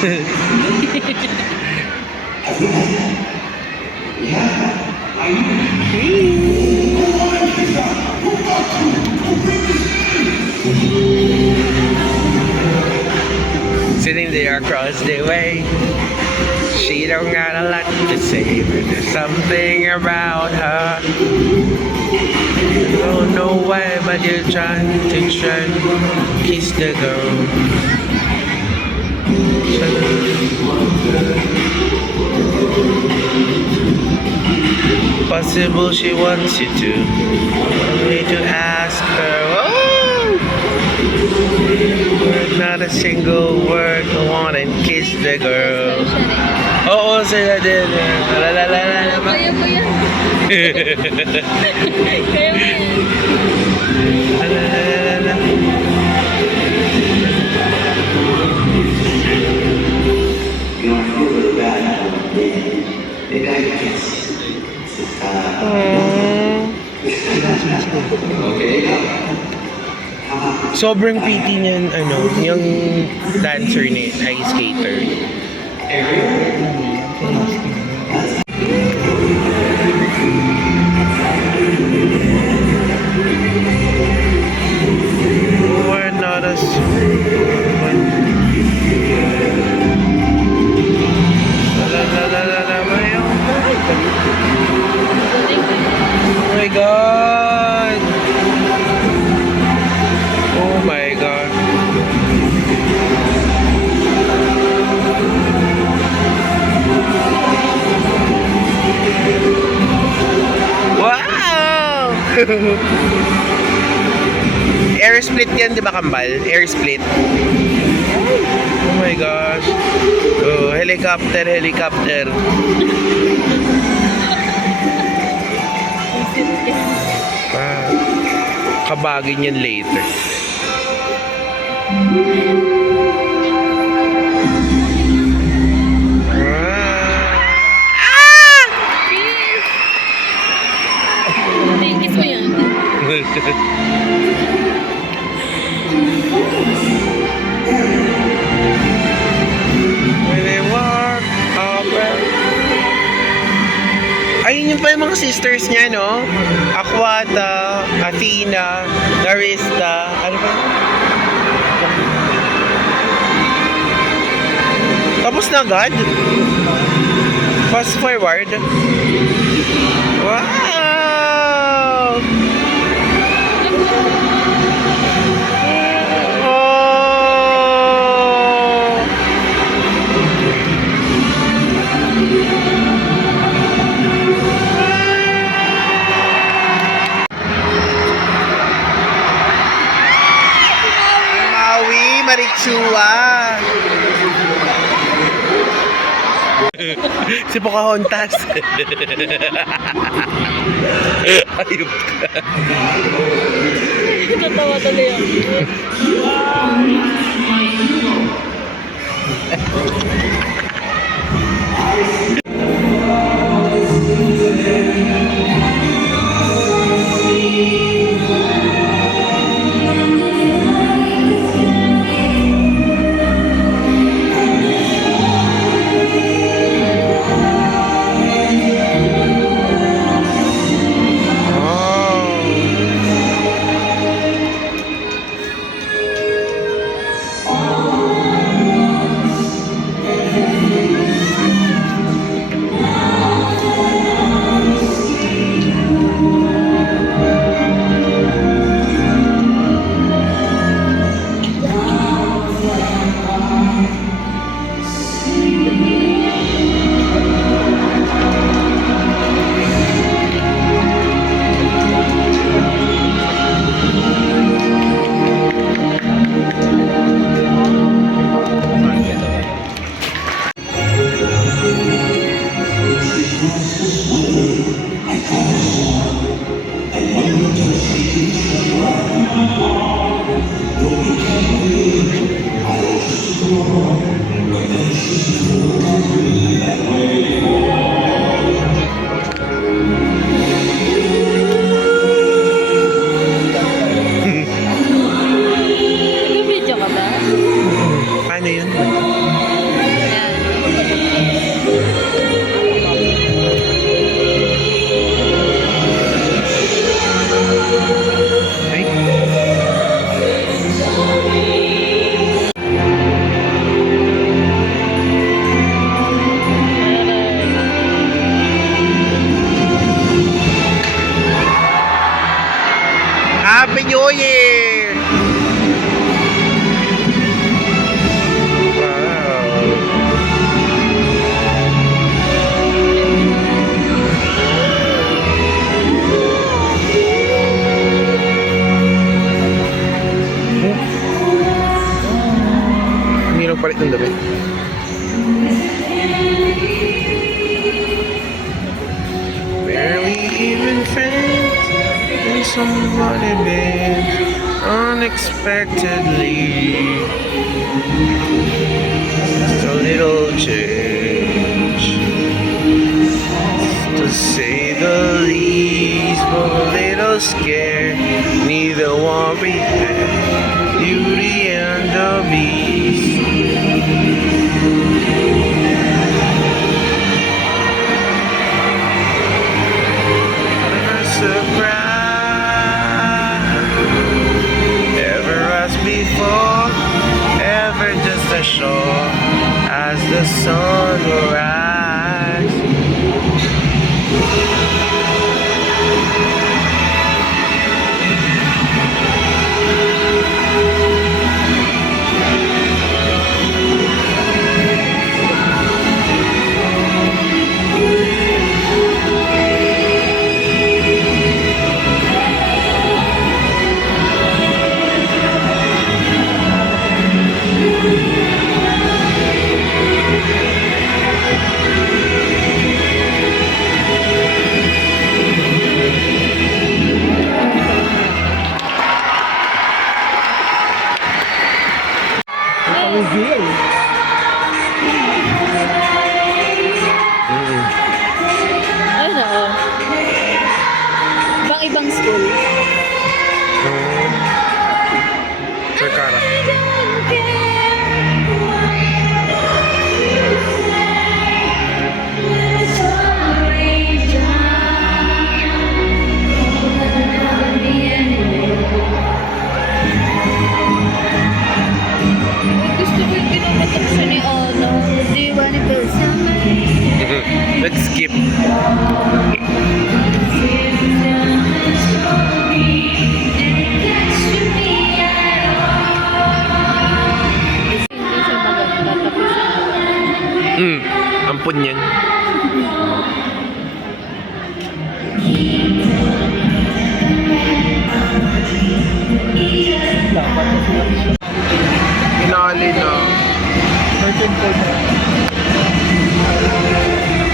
Sitting there across the way, she don't got a lot to say, but there's something about her. Don't know why, but you're trying to kiss the girl. Possible she wants you to. Only to ask her. Oh! Not a single word. Go on and kiss the girl. Oo, sila din. La la la la la. Kaya mo yan. Kaya mo yan. La la la la la. Sobrang pretty niyan, yung dancer ni ice skater. We're not as... Oh my God! Oh my God! Wow! Air split yan, di ba, Kambal? Air split. Oh my gosh. Oh, helicopter, helicopter. Kabagin yan later. Kiss mo yan. Ayun yung pa yung mga sisters niya, no? Aquata, Athena, Narista, ano ba? Tapos na agad? Fast forward? Wow! Marichua. Si Pocahontas. Ayup ka. Tatawa tuloy ako. Paano yun? magpalit ng damit. Barely even friends, and somebody bends unexpectedly. Just a little change, to say the least, but a little scared. Neither one react, Beauty and the Beast. Surprise, ever as before, ever just as sure as the sun will rise. Reveal. Ano? Ibang school. Terkara. Gusto ko yung pinapatak siya ni Ono. Do you wanna build something? Let's skip. Hindi siya maganda. Tapos Ampun yan. Pinali na.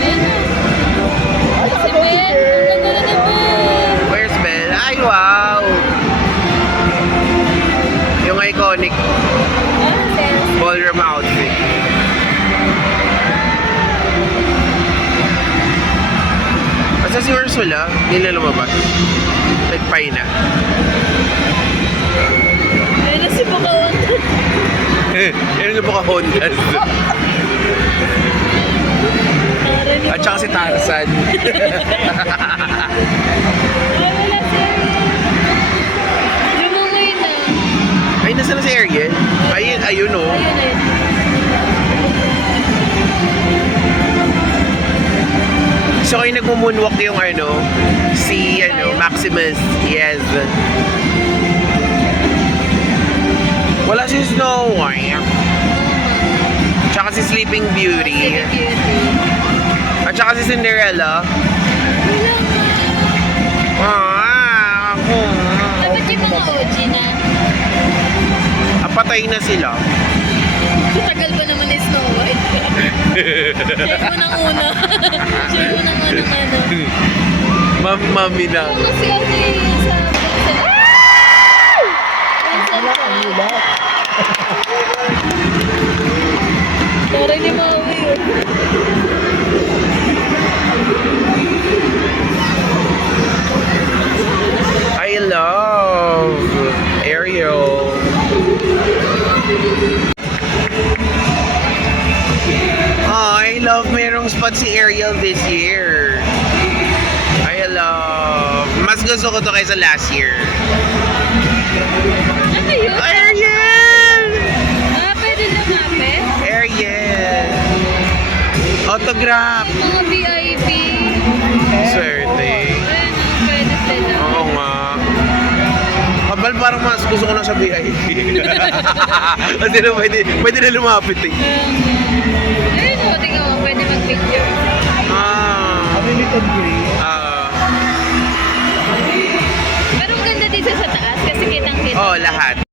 ayun na. Si Ben. Ang ganda ni Ben. Where's Belle? Ay, wow! Yung iconic ballroom outfit. Asa si Ursula? Hindi na lumabas. Nagpay na. Ayun na si Bakawan. Yan na baka Hondas. At saka si Tarzan. Ay, wala siya. Lumungoy na. Ay, nasa na si Ariel? Ayun, ayun o. Ayun, ayun. So kayo nagmumunwalk yung si Maximus. Yes. Wala si Snow White. Tsaka si Sleeping Beauty. Sleeping Beauty. At saka si Cinderella. Dapat yung mga OG na. Patay na sila. So, tagal pa naman ni Snow White. Siya yung unang-una. Siya yung unang-unang ano. Mami na. Kasi ano yung sa Tara ni Maui yun. I love Ariel. I love merong spot si Ariel this year. I love. Mas gusto ko to kaysa last year. Ano yun? Ariel! Pwede lumapit? Ariel! Autograph! Mga VIP. Swerte. Ayun, pwede sila. Oo nga. Kabal parang mas gusto ko na sa VIP. Kasi na pwede na lumapit eh. Ayun, pwede ka pwede mag-picture. Pero ang ganda dito sa taas kasi kitang-kita. Oh, lahat.